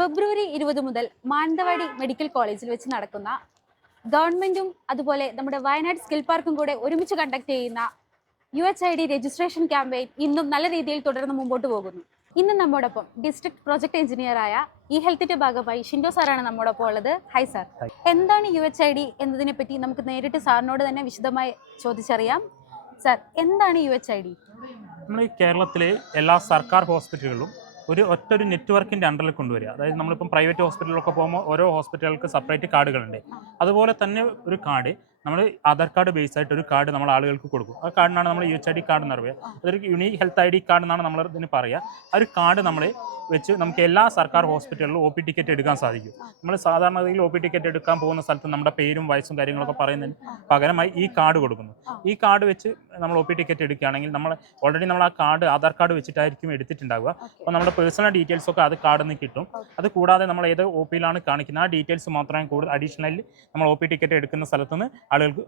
ഫെബ്രുവരി 20 മുതൽ മാനന്തവാടി മെഡിക്കൽ കോളേജിൽ വെച്ച് നടക്കുന്ന ഗവൺമെന്റും അതുപോലെ നമ്മുടെ വയനാട് സ്കിൽ പാർക്കും കൂടെ ഒരുമിച്ച് കണ്ടക്ട് ചെയ്യുന്ന UHID രജിസ്ട്രേഷൻ ക്യാമ്പയിൻ ഇന്നും നല്ല രീതിയിൽ തുടർന്ന് മുമ്പോട്ട് പോകുന്നു. ഇന്ന് നമ്മോടൊപ്പം ഡിസ്ട്രിക്ട് പ്രൊജക്ട് എഞ്ചിനീയറായ ഹെൽത്തിന്റെ ഭാഗമായി ഷിൻഡോ സാറാണ് നമ്മോടൊപ്പം ഉള്ളത്. ഹൈ സാർ, എന്താണ് UHID എന്നതിനെ പറ്റി നമുക്ക് നേരിട്ട് സാറിനോട് തന്നെ വിശദമായി ചോദിച്ചറിയാം. സാർ, എന്താണ് UHID? നമ്മൾ ഈ കേരളത്തിലെ എല്ലാ സർക്കാർ ഹോസ്പിറ്റലുകളും ഒറ്റൊരു നെറ്റ്വർക്കിൻ്റെ അണ്ടറിൽ കൊണ്ടുവരിക. അതായത് നമ്മളിപ്പം പ്രൈവറ്റ് ഹോസ്പിറ്റലിലൊക്കെ പോകുമ്പോൾ ഓരോ ഹോസ്പിറ്റലുകൾക്ക് സെപ്പറേറ്റ് കാർഡുകളുണ്ട്. അതുപോലെ തന്നെ ഒരു കാർഡ് നമ്മൾ ആധാർ കാർഡ് ബേസ് ആയിട്ട് ഒരു കാർഡ് നമ്മൾ ആളുകൾക്ക് കൊടുക്കും. ആ കാർഡിനാണ് നമ്മൾ UHID കാർഡ് എന്ന് പറയുക. അതൊരു യൂണീക്ക് ഹെൽത്ത് ID കാർഡ് എന്നാണ് നമ്മൾ ഇതിന് പറയുക. ആ ഒരു കാർഡ് നമ്മൾ വെച്ച് നമുക്ക് എല്ലാ സർക്കാർ ഹോസ്പിറ്റലിലും OP ടിക്കറ്റ് എടുക്കാൻ സാധിക്കും. നമ്മൾ സാധാരണഗതിയിൽ OP ടിക്കറ്റ് എടുക്കാൻ പോകുന്ന സ്ഥലത്ത് നമ്മുടെ പേരും വയസ്സും കാര്യങ്ങളൊക്കെ പറയുന്നതിന് പകരമായി ഈ കാർഡ് കൊടുക്കുന്നു. ഈ കാർഡ് വെച്ച് നമ്മൾ OP ടിക്കറ്റ് എടുക്കുകയാണെങ്കിൽ നമ്മൾ ഓൾറെഡി നമ്മൾ ആ കാർഡ് ആധാർ കാർഡ് വെച്ചിട്ടായിരിക്കും എടുത്തിട്ടുണ്ടാവുക. അപ്പോൾ നമ്മുടെ പേഴ്സണൽ ഡീറ്റെയിൽസ് ഒക്കെ അത് കാർഡിൽ നിന്ന് കിട്ടും. അത് കൂടാതെ നമ്മൾ ഏത് OP യിലാണ് കാണിക്കുന്നത് ആ ഡീറ്റെയിൽസ് മാത്രമേ കൂടുതൽ അഡീഷണലി നമ്മൾ OP ടിക്കറ്റ് എടുക്കുന്ന സ്ഥലത്ത് നിന്ന് ആളുകൾക്ക്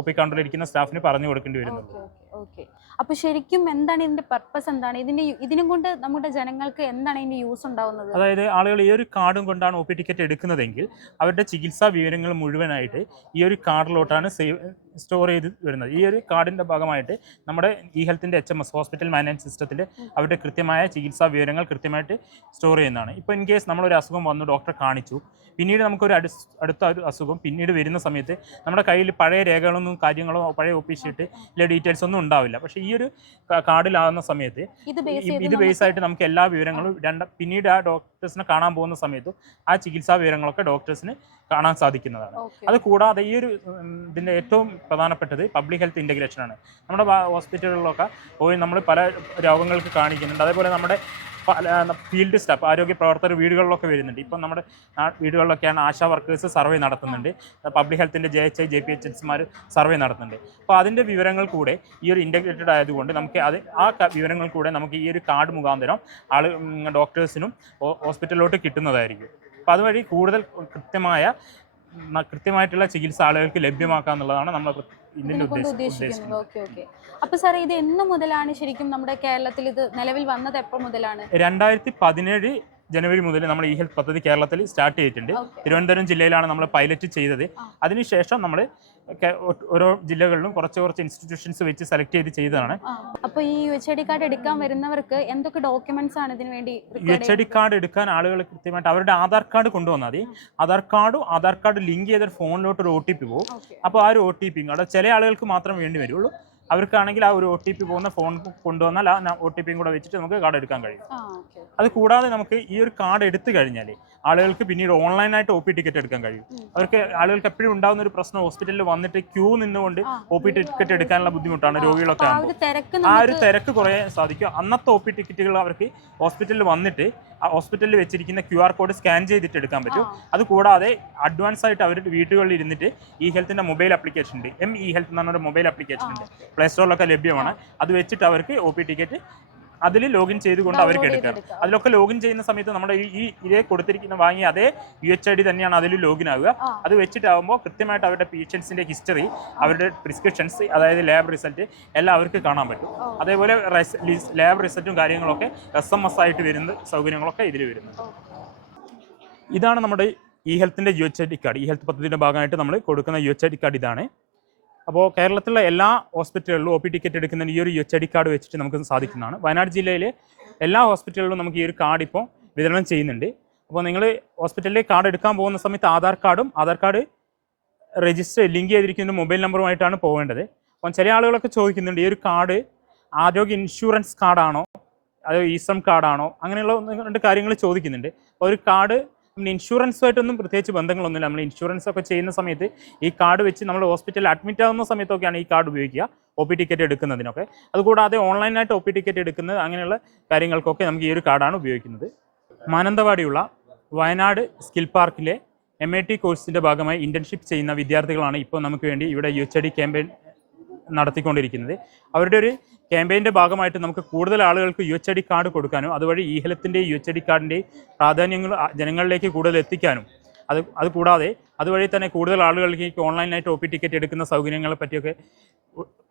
OP കൗണ്ടറിൽ ഇരിക്കുന്ന സ്റ്റാഫിന് പറഞ്ഞു കൊടുക്കേണ്ടി വരുന്നുണ്ട്. അപ്പോൾ ശരിക്കും എന്താണ് ഇതിന്റെ പർപ്പസ്? എന്താണ് ഇതിനും കൊണ്ട് നമ്മുടെ ജനങ്ങൾക്ക് എന്താണ് ഇതിന്റെ യൂസ് ഉണ്ടാവുന്നത്? അതായത് ആളുകൾ ഈ ഒരു കാർഡും കൊണ്ടാണ് OP ടിക്കറ്റ് എടുക്കുന്നതെങ്കിൽ അവരുടെ ചികിത്സാ വിവരങ്ങൾ മുഴുവനായിട്ട് ഈ ഒരു കാർഡിലോട്ടാണ് സ്റ്റോർ ചെയ്ത് വരുന്നത്. ഈ ഒരു കാർഡിൻ്റെ ഭാഗമായിട്ട് നമ്മുടെ ഹെൽത്തിൻ്റെ HMS ഹോസ്പിറ്റൽ മാനേജ്മെൻറ്റ് സിസ്റ്റത്തിൽ അവരുടെ കൃത്യമായ ചികിത്സാ വിവരങ്ങൾ കൃത്യമായിട്ട് സ്റ്റോർ ചെയ്യുന്നതാണ്. ഇപ്പോൾ ഇൻ കേസ് നമ്മളൊരു അസുഖം വന്നു ഡോക്ടറെ കാണിച്ചു, പിന്നീട് നമുക്കൊരു അടുത്ത ഒരു അസുഖം പിന്നീട് വരുന്ന സമയത്ത് നമ്മുടെ കയ്യിൽ പഴയ രേഖകളൊന്നും കാര്യങ്ങളോ പഴയ OP ഷീറ്റ് ഇല്ല ഡീറ്റെയിൽസ് ഒന്നും ഉണ്ടാവില്ല. പക്ഷേ ഈ ഒരു കാർഡിലാകുന്ന സമയത്ത് ഇത് ബേസ് ആയിട്ട് നമുക്ക് എല്ലാ വിവരങ്ങളും പിന്നീട് ആ ഡോക്ടേഴ്സിനെ കാണാൻ പോകുന്ന സമയത്തും ആ ചികിത്സാ വിവരങ്ങളൊക്കെ ഡോക്ടേഴ്സിന് കാണാൻ സാധിക്കുന്നതാണ്. അത് കൂടാതെ ഈ ഒരു ഇതിൻ്റെ ഏറ്റവും പ്രധാനപ്പെട്ടത് പബ്ലിക് ഹെൽത്ത് ഇൻ്റഗ്രേഷനാണ്. നമ്മുടെ ഹോസ്പിറ്റലുകളിലൊക്കെ പോയി നമ്മൾ പല രോഗങ്ങൾക്ക് കാണിക്കുന്നുണ്ട്. അതേപോലെ നമ്മുടെ ഫീൽഡ് സ്റ്റാഫ് ആരോഗ്യ പ്രവർത്തകർ വീടുകളിലൊക്കെ വരുന്നുണ്ട്. ഇപ്പം നമ്മുടെ വീടുകളിലൊക്കെയാണ് ആശാ വർക്കേഴ്സ് സർവേ നടത്തുന്നുണ്ട്. പബ്ലിക് ഹെൽത്തിൻ്റെ JHI JPHSമാർ സർവേ നടത്തുന്നുണ്ട്. അപ്പോൾ അതിൻ്റെ വിവരങ്ങൾ കൂടെ ഈ ഒരു ഇൻ്റഗ്രേറ്റഡ് ആയതുകൊണ്ട് നമുക്ക് ആ വിവരങ്ങൾ കൂടെ നമുക്ക് ഈ ഒരു കാർഡ് മുഖാന്തരം ഡോക്ടേഴ്സിനും ഹോസ്പിറ്റലിലോട്ട് കിട്ടുന്നതായിരിക്കും. അപ്പോൾ അതുവഴി കൂടുതൽ കൃത്യമായിട്ടുള്ള ചികിത്സ ആളുകൾക്ക് ലഭ്യമാക്കുക എന്നുള്ളതാണ് നമ്മൾ ഇതിൻ്റെ ഉദ്ദേശിക്കുന്നത്. അപ്പോൾ സാർ, ഇത് എന്ന് മുതലാണ് ശരിക്കും നമ്മുടെ കേരളത്തിൽ ഇത് നിലവിൽ വന്നത്? എപ്പോൾ മുതലാണ്? 2017 ജനുവരി മുതൽ നമ്മൾ ഹെൽത്ത് പദ്ധതി കേരളത്തിൽ സ്റ്റാർട്ട് ചെയ്തിട്ടുണ്ട്. തിരുവനന്തപുരം ജില്ലയിലാണ് നമ്മൾ പൈലറ്റ് ചെയ്തത്. അതിനുശേഷം നമ്മൾ ഓരോ ജില്ലകളിലും കുറച്ച് ഇൻസ്റ്റിറ്റ്യൂഷൻസ് വെച്ച് സെലക്ട് ചെയ്തതാണ്. അപ്പോൾ ഈ UHID കാർഡ് എടുക്കാൻ വരുന്നവർക്ക് എന്തൊക്കെ ഡോക്യുമെന്റ്സ് ആണ് ഇതിനു വേണ്ടി? UHID കാർഡ് എടുക്കാൻ ആളുകൾ കൃത്യമായിട്ട് അവരുടെ ആധാർ കാർഡ് കൊണ്ടുവന്നാൽ മതി. ആധാർ കാർഡ് ലിങ്ക് ചെയ്ത ഫോണിലോട്ട് ഒരു OTP പോകും. അപ്പോൾ ആ ഒരു OTP അവിടെ ചില ആളുകൾക്ക് മാത്രമേ വേണ്ടി വരുള്ളൂ. അവർക്കാണെങ്കിൽ ആ ഒരു OTP പോകുന്ന ഫോൺ കൊണ്ടുവന്നാൽ ആ OTP കൂടെ വെച്ചിട്ട് നമുക്ക് കാർഡ് എടുക്കാൻ കഴിയും. അത് കൂടാതെ നമുക്ക് ഈ ഒരു കാർഡ് എടുത്തു കഴിഞ്ഞാൽ ആളുകൾക്ക് പിന്നീട് ഓൺലൈനായിട്ട് OP ടിക്കറ്റ് എടുക്കാൻ കഴിയും. ആളുകൾക്ക് എപ്പോഴും ഉണ്ടാകുന്ന ഒരു പ്രശ്നം ഹോസ്പിറ്റലിൽ വന്നിട്ട് ക്യൂ നിന്നുകൊണ്ട് OP ടിക്കറ്റ് എടുക്കാനുള്ള ബുദ്ധിമുട്ടാണ്. രോഗികളൊക്കെ ആ ഒരു തിരക്ക് കുറയാൻ സാധിക്കും. അന്നത്തെ OP ടിക്കറ്റുകൾ അവർക്ക് ഹോസ്പിറ്റലിൽ വന്നിട്ട് ആ ഹോസ്പിറ്റലിൽ വെച്ചിരിക്കുന്ന QR കോഡ് സ്കാൻ ചെയ്തിട്ട് എടുക്കാൻ പറ്റും. അത് കൂടാതെ അഡ്വാൻസ് ആയിട്ട് അവരുടെ വീടുകളിൽ ഇരുന്നിട്ട് ഹെൽത്തിൻ്റെ മൊബൈൽ ആപ്ലിക്കേഷൻ ഉണ്ട്. ME-Health എന്ന് പറഞ്ഞൊരു മൊബൈൽ ആപ്ലിക്കേഷൻ ഉണ്ട്. പ്ലേ സ്റ്റോറിലൊക്കെ ലഭ്യമാണ്. അത് വെച്ചിട്ട് അവർക്ക് OP ടിക്കറ്റ് അതിൽ ലോഗിൻ ചെയ്തുകൊണ്ട് അവർക്ക് എടുക്കാം. അതിലൊക്കെ ലോഗിൻ ചെയ്യുന്ന സമയത്ത് നമ്മുടെ ഇതേ കൊടുത്തിരിക്കുന്ന വാങ്ങിയ അതേ UHID തന്നെയാണ് അതിൽ ലോഗിൻ ആവുക. അത് വെച്ചിട്ടാകുമ്പോൾ കൃത്യമായിട്ട് അവരുടെ പേഷ്യൻസിൻ്റെ ഹിസ്റ്ററി, അവരുടെ പ്രിസ്ക്രിപ്ഷൻസ്, അതായത് ലാബ് റിസൾട്ട് എല്ലാം അവർക്ക് കാണാൻ പറ്റും. അതേപോലെ ലാബ് റിസൾട്ടും കാര്യങ്ങളൊക്കെ SMS ആയിട്ട് വരുന്ന സൗകര്യങ്ങളൊക്കെ ഇതിൽ വരുന്നുണ്ട്. ഇതാണ് നമ്മുടെ ഹെൽത്തിൻ്റെ UHID കാർഡ്. ഹെൽത്ത് പദ്ധതിയുടെ ഭാഗമായിട്ട് നമ്മൾ കൊടുക്കുന്ന UHID കാർഡ് ഇതാണ്. അപ്പോൾ കേരളത്തിലുള്ള എല്ലാ ഹോസ്പിറ്റലുകളിലും OP ടിക്കറ്റ് എടുക്കുന്നതിന് ഈ ഒരു UHID കാർഡ് വെച്ചിട്ട് നമുക്ക് സാധിക്കുന്നതാണ്. വയനാട് ജില്ലയിലെ എല്ലാ ഹോസ്പിറ്റലുകളിലും നമുക്ക് ഈ ഒരു കാർഡ് ഇപ്പോൾ വിതരണം ചെയ്യുന്നുണ്ട്. അപ്പോൾ നിങ്ങൾ ഹോസ്പിറ്റലിൽ കാർഡ് എടുക്കാൻ പോകുന്ന സമയത്ത് ആധാർ കാർഡ് രജിസ്റ്റർ ലിങ്ക് ചെയ്തിരിക്കുന്ന മൊബൈൽ നമ്പറുമായിട്ടാണ് പോകേണ്ടത്. അപ്പം ചില ആളുകളൊക്കെ ചോദിക്കുന്നുണ്ട്, ഈ ഒരു കാർഡ് ആരോഗ്യ ഇൻഷുറൻസ് കാർഡാണോ അതോ ESM കാർഡാണോ, അങ്ങനെയുള്ള 2 കാര്യങ്ങൾ ചോദിക്കുന്നുണ്ട്. അപ്പോൾ ഒരു കാർഡ് ഇൻഷുറൻസുമായിട്ടൊന്നും പ്രത്യേകിച്ച് ബന്ധങ്ങളൊന്നുമില്ല. നമ്മൾ ഇൻഷുറൻസ് ഒക്കെ ചെയ്യുന്ന സമയത്ത് ഈ കാർഡ് വെച്ച് നമ്മൾ ഹോസ്പിറ്റലിൽ അഡ്മിറ്റ് ആകുന്ന സമയത്തൊക്കെയാണ് ഈ കാർഡ് ഉപയോഗിക്കുക OP ടിക്കറ്റ് എടുക്കുന്നതിനൊക്കെ. അതുകൂടാതെ ഓൺലൈനായിട്ട് OP ടിക്കറ്റ് എടുക്കുന്നത് അങ്ങനെയുള്ള കാര്യങ്ങൾക്കൊക്കെ നമുക്ക് ഈ ഒരു കാർഡാണ് ഉപയോഗിക്കുന്നത്. മാനന്തവാടിയുള്ള വയനാട് സ്കിൽ പാർക്കിലെ MAT കോഴ്സിൻ്റെ ഭാഗമായി ഇൻറ്റേൺഷിപ്പ് ചെയ്യുന്ന വിദ്യാർത്ഥികളാണ് ഇപ്പോൾ നമുക്ക് വേണ്ടി ഇവിടെ UHID ക്യാമ്പയിൻ നടത്തിക്കൊണ്ടിരിക്കുന്നത്. അവരുടെ ഒരു ക്യാമ്പയിൻ്റെ ഭാഗമായിട്ട് നമുക്ക് കൂടുതൽ ആളുകൾക്ക് UHID കാർഡ് കൊടുക്കാനും അതുവഴി ഹെൽത്തിൻ്റെ UHID കാർഡിൻ്റെ പ്രാധാന്യങ്ങൾ ജനങ്ങളിലേക്ക് കൂടുതൽ എത്തിക്കാനും അത് കൂടാതെ അതുവഴി തന്നെ കൂടുതൽ ആളുകളിലേക്ക് ഓൺലൈനായിട്ട് OP ടിക്കറ്റ് എടുക്കുന്ന സൗകര്യങ്ങളെ പറ്റിയൊക്കെ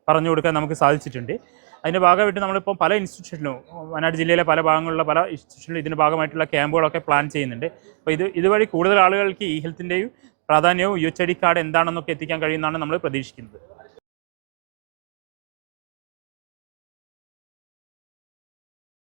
പറഞ്ഞു കൊടുക്കാൻ നമുക്ക് സാധിച്ചിട്ടുണ്ട്. അതിൻ്റെ ഭാഗമായിട്ട് നമ്മളിപ്പോൾ പല ഇൻസ്റ്റിറ്റ്യൂഷനിലും വയനാട് ജില്ലയിലെ പല ഭാഗങ്ങളിലുള്ള പല ഇൻസ്റ്റിറ്റ്യൂഷനിലും ഇതിൻ്റെ ഭാഗമായിട്ടുള്ള ക്യാമ്പുകളൊക്കെ പ്ലാൻ ചെയ്യുന്നുണ്ട്. അപ്പോൾ ഇതുവഴി കൂടുതൽ ആളുകൾക്ക് ഈ ഹെൽത്തിൻ്റെയും പ്രാധാന്യവും UHID കാർഡ് എന്താണെന്നൊക്കെ എത്തിക്കാൻ കഴിയുമെന്നാണ് നമ്മൾ പ്രതീക്ഷിക്കുന്നത്.